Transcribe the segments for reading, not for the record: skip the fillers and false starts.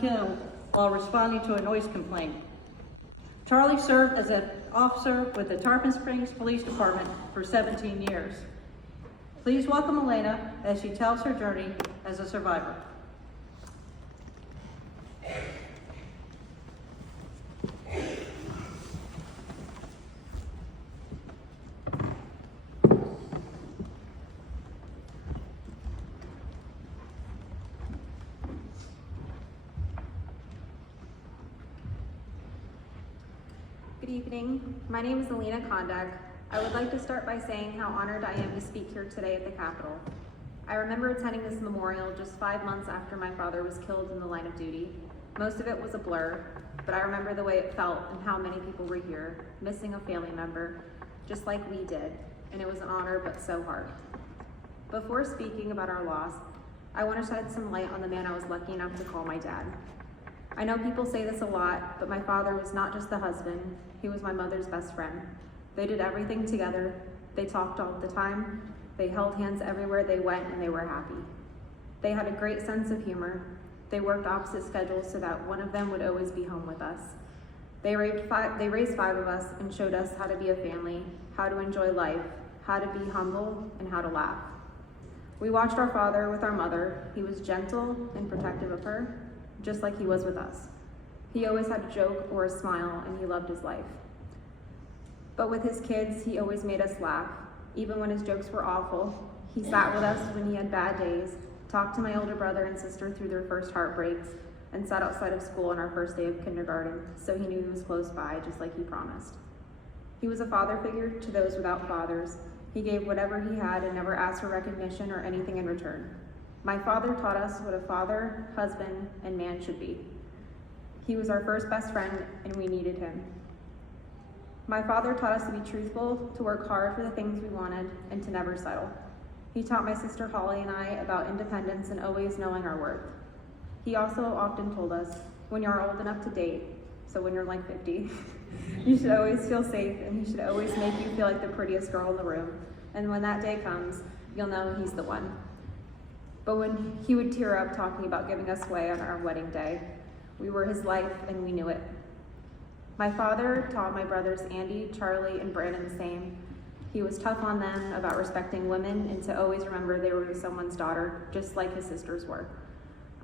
killed while responding to a noise complaint. Charlie served as an officer with the Tarpon Springs Police Department for 17 years. Please welcome Aleena as she tells her journey as a survivor. Good evening. My name is Aleena Kondek. I would like to start by saying how honored I am to speak here today at the Capitol. I remember attending this memorial just 5 months after my father was killed in the line of duty. Most of it was a blur, but I remember the way it felt and how many people were here, missing a family member, just like we did, and it was an honor but so hard. Before speaking about our loss, I want to shed some light on the man I was lucky enough to call my dad. I know people say this a lot, but my father was not just the husband, he was my mother's best friend. They did everything together, they talked all the time, they held hands everywhere they went, and they were happy. They had a great sense of humor. They worked opposite schedules so that one of them would always be home with us. They raised 5 of us and showed us how to be a family, how to enjoy life, how to be humble, and how to laugh. We watched our father with our mother. He was gentle and protective of her, just like he was with us. He always had a joke or a smile, and he loved his life. But with his kids, he always made us laugh. Even when his jokes were awful, he sat with us when he had bad days, talked to my older brother and sister through their first heartbreaks, and sat outside of school on our first day of kindergarten, so he knew he was close by, just like he promised. He was a father figure to those without fathers. He gave whatever he had and never asked for recognition or anything in return. My father taught us what a father, husband, and man should be. He was our first best friend, and we needed him. My father taught us to be truthful, to work hard for the things we wanted, and to never settle. He taught my sister Holly and I about independence and always knowing our worth. He also often told us, when you're old enough to date, so when you're like 50, you should always feel safe, and he should always make you feel like the prettiest girl in the room. And when that day comes, you'll know he's the one. But when he would tear up talking about giving us away on our wedding day, we were his life and we knew it. My father taught my brothers Andy, Charlie, and Brandon the same. He was tough on them about respecting women and to always remember they were someone's daughter, just like his sisters were.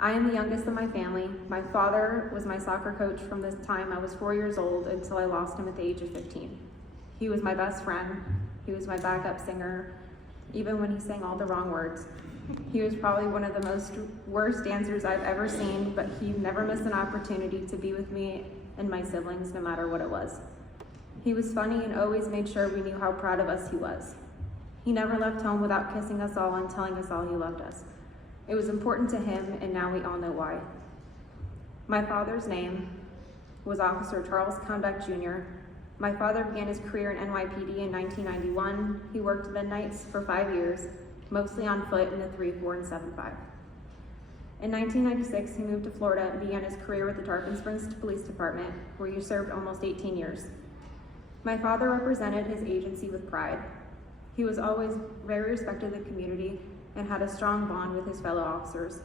I am the youngest of my family. My father was my soccer coach from the time I was 4 years old until I lost him at the age of 15. He was my best friend. He was my backup singer, even when he sang all the wrong words. He was probably one of the worst dancers I've ever seen, but he never missed an opportunity to be with me and my siblings, no matter what it was. He was funny and always made sure we knew how proud of us he was. He never left home without kissing us all and telling us all he loved us. It was important to him, and now we all know why. My father's name was Officer Charles Kondek Jr. My father began his career in NYPD in 1991. He worked the nights for 5 years, mostly on foot in the 3, 4, and 7-5. In 1996, he moved to Florida and began his career with the Tarpon Springs Police Department, where he served almost 18 years. My father represented his agency with pride. He was always very respected in the community and had a strong bond with his fellow officers.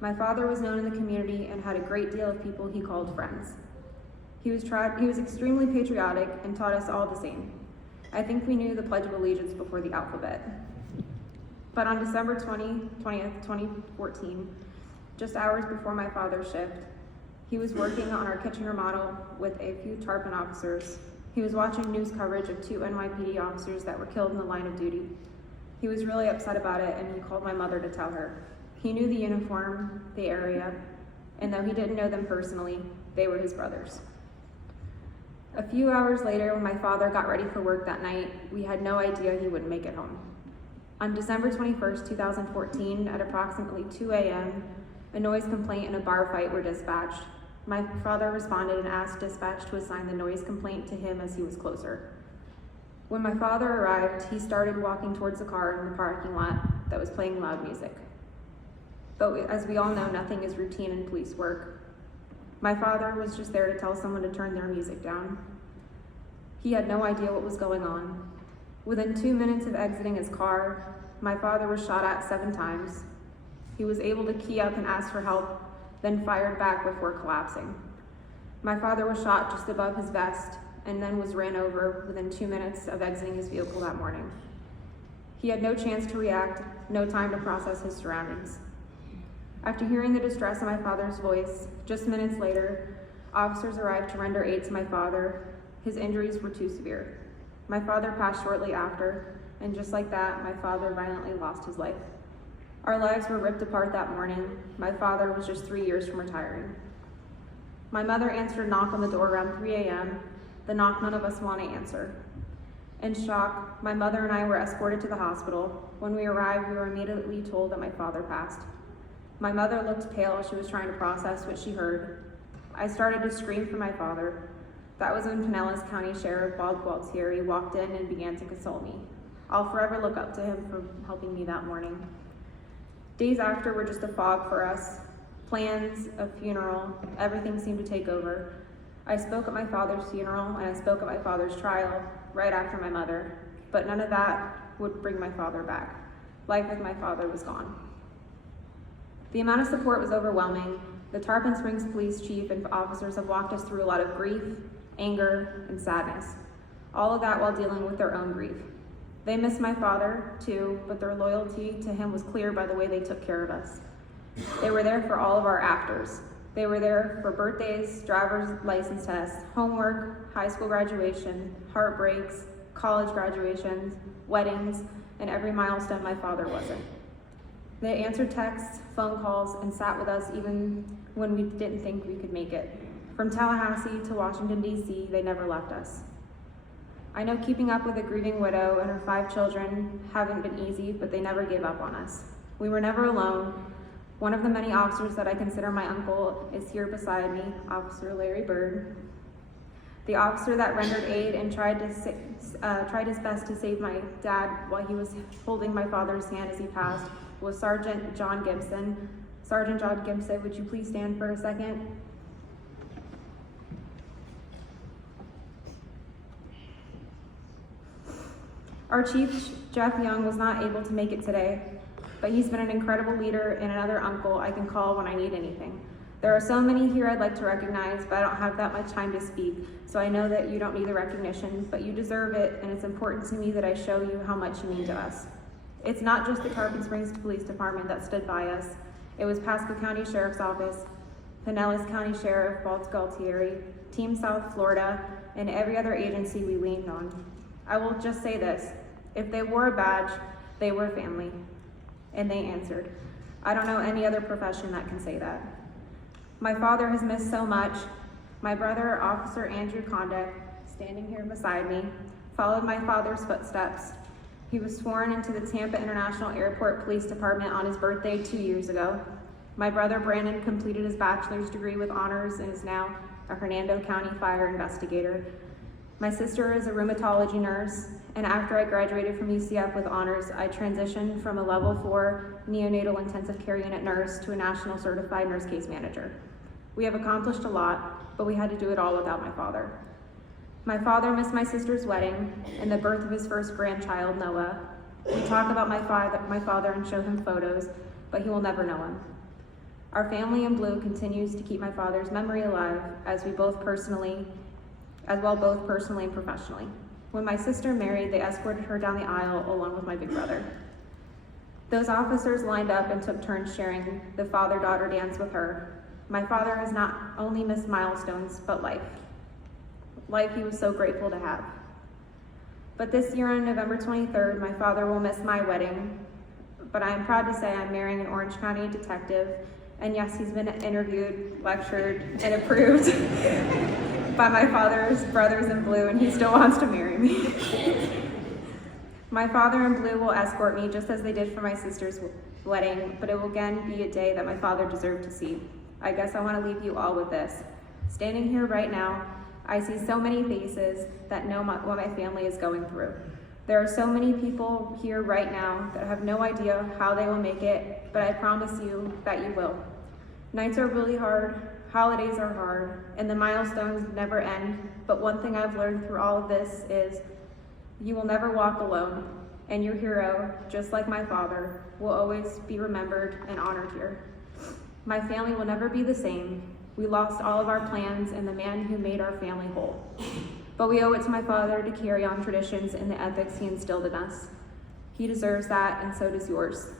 My father was known in the community and had a great deal of people he called friends. He was extremely patriotic and taught us all the same. I think we knew the Pledge of Allegiance before the alphabet. But on December 20th, 2014, just hours before my father's shift, he was working on our kitchen remodel with a few Tarpon officers. He was watching news coverage of 2 NYPD officers that were killed in the line of duty. He was really upset about it, and he called my mother to tell her. He knew the uniform, the area, and though he didn't know them personally, they were his brothers. A few hours later, when my father got ready for work that night, we had no idea he wouldn't make it home. On December 21st, 2014, at approximately 2 a.m., a noise complaint and a bar fight were dispatched. My father responded and asked dispatch to assign the noise complaint to him as he was closer. When my father arrived, he started walking towards the car in the parking lot that was playing loud music. But as we all know, nothing is routine in police work. My father was just there to tell someone to turn their music down. He had no idea what was going on. Within 2 minutes of exiting his car, my father was shot at 7 times. He was able to key up and ask for help, then fired back before collapsing. My father was shot just above his vest and then was ran over within 2 minutes of exiting his vehicle that morning. He had no chance to react, no time to process his surroundings. After hearing the distress in my father's voice, just minutes later, officers arrived to render aid to my father. His injuries were too severe. My father passed shortly after, and just like that, my father violently lost his life. Our lives were ripped apart that morning. My father was just 3 years from retiring. My mother answered a knock on the door around 3 a.m., the knock none of us want to answer. In shock, my mother and I were escorted to the hospital. When we arrived, we were immediately told that my father passed. My mother looked pale as she was trying to process what she heard. I started to scream for my father. That was when Pinellas County Sheriff Bob Gualtieri walked in and began to console me. I'll forever look up to him for helping me that morning. Days after were just a fog for us. Plans, a funeral, everything seemed to take over. I spoke at my father's funeral and I spoke at my father's trial right after my mother, but none of that would bring my father back. Life with my father was gone. The amount of support was overwhelming. The Tarpon Springs Police Chief and officers have walked us through a lot of grief, anger, and sadness. All of that while dealing with their own grief. They miss my father too, but their loyalty to him was clear by the way they took care of us. They were there for all of our afters. They were there for birthdays, driver's license tests, homework, high school graduation, heartbreaks, college graduations, weddings, and every milestone my father wasn't. They answered texts, phone calls, and sat with us even when we didn't think we could make it. From Tallahassee to Washington, D.C., they never left us. I know keeping up with a grieving widow and her 5 children haven't been easy, but they never gave up on us. We were never alone. One of the many officers that I consider my uncle is here beside me, Officer Larry Bird. The officer that rendered aid and tried his best to save my dad while he was holding my father's hand as he passed was Sergeant John Gibson. Sergeant John Gibson, would you please stand for a second? Our Chief, Jeff Young, was not able to make it today, but he's been an incredible leader and another uncle I can call when I need anything. There are so many here I'd like to recognize, but I don't have that much time to speak, so I know that you don't need the recognition, but you deserve it, and it's important to me that I show you how much you mean to us. It's not just the Tarpon Springs Police Department that stood by us. It was Pasco County Sheriff's Office, Pinellas County Sheriff Bob Gualtieri, Team South Florida, and every other agency we leaned on. I will just say this, if they wore a badge, they were family, and they answered. I don't know any other profession that can say that. My father has missed so much. My brother, Officer Andrew Kondek, standing here beside me, followed my father's footsteps. He was sworn into the Tampa International Airport Police Department on his birthday 2 years ago. My brother Brandon completed his bachelor's degree with honors and is now a Hernando County fire investigator. My sister is a rheumatology nurse, and after I graduated from UCF with honors, I transitioned from a level 4 neonatal intensive care unit nurse to a national certified nurse case manager. We have accomplished a lot, but we had to do it all without my father. My father missed my sister's wedding and the birth of his first grandchild, Noah. We talk about my father and show him photos, but he will never know him. Our family in blue continues to keep my father's memory alive as both personally and professionally. When my sister married, they escorted her down the aisle along with my big brother. Those officers lined up and took turns sharing the father-daughter dance with her. My father has not only missed milestones, but life. Life he was so grateful to have. But this year on November 23rd, my father will miss my wedding, but I am proud to say I'm marrying an Orange County detective, and yes, he's been interviewed, lectured, and approved by my father's brothers in blue, and he still wants to marry me. My father in blue will escort me just as they did for my sister's wedding, but it will again be a day that my father deserved to see. I guess I want to leave you all with this. Standing here right now, I see so many faces that know what my family is going through. There are so many people here right now that have no idea how they will make it, but I promise you that you will. Nights are really hard, holidays are hard, and the milestones never end, but one thing I've learned through all of this is you will never walk alone, and your hero, just like my father, will always be remembered and honored here. My family will never be the same. We lost all of our plans and the man who made our family whole. But we owe it to my father to carry on traditions and the ethics he instilled in us. He deserves that, and so does yours.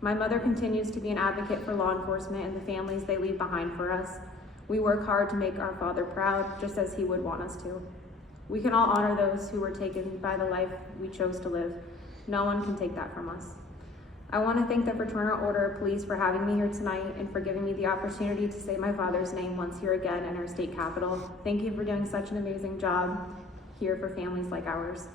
My mother continues to be an advocate for law enforcement and the families they leave behind for us. We work hard to make our father proud, just as he would want us to. We can all honor those who were taken by the life we chose to live. No one can take that from us. I want to thank the Fraternal Order of Police for having me here tonight and for giving me the opportunity to say my father's name once here again in our state capitol. Thank you for doing such an amazing job here for families like ours.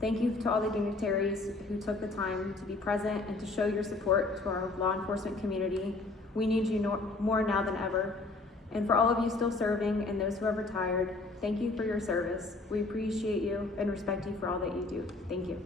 Thank you to all the dignitaries who took the time to be present and to show your support to our law enforcement community. We need you more now than ever. And for all of you still serving and those who have retired, thank you for your service. We appreciate you and respect you for all that you do. Thank you.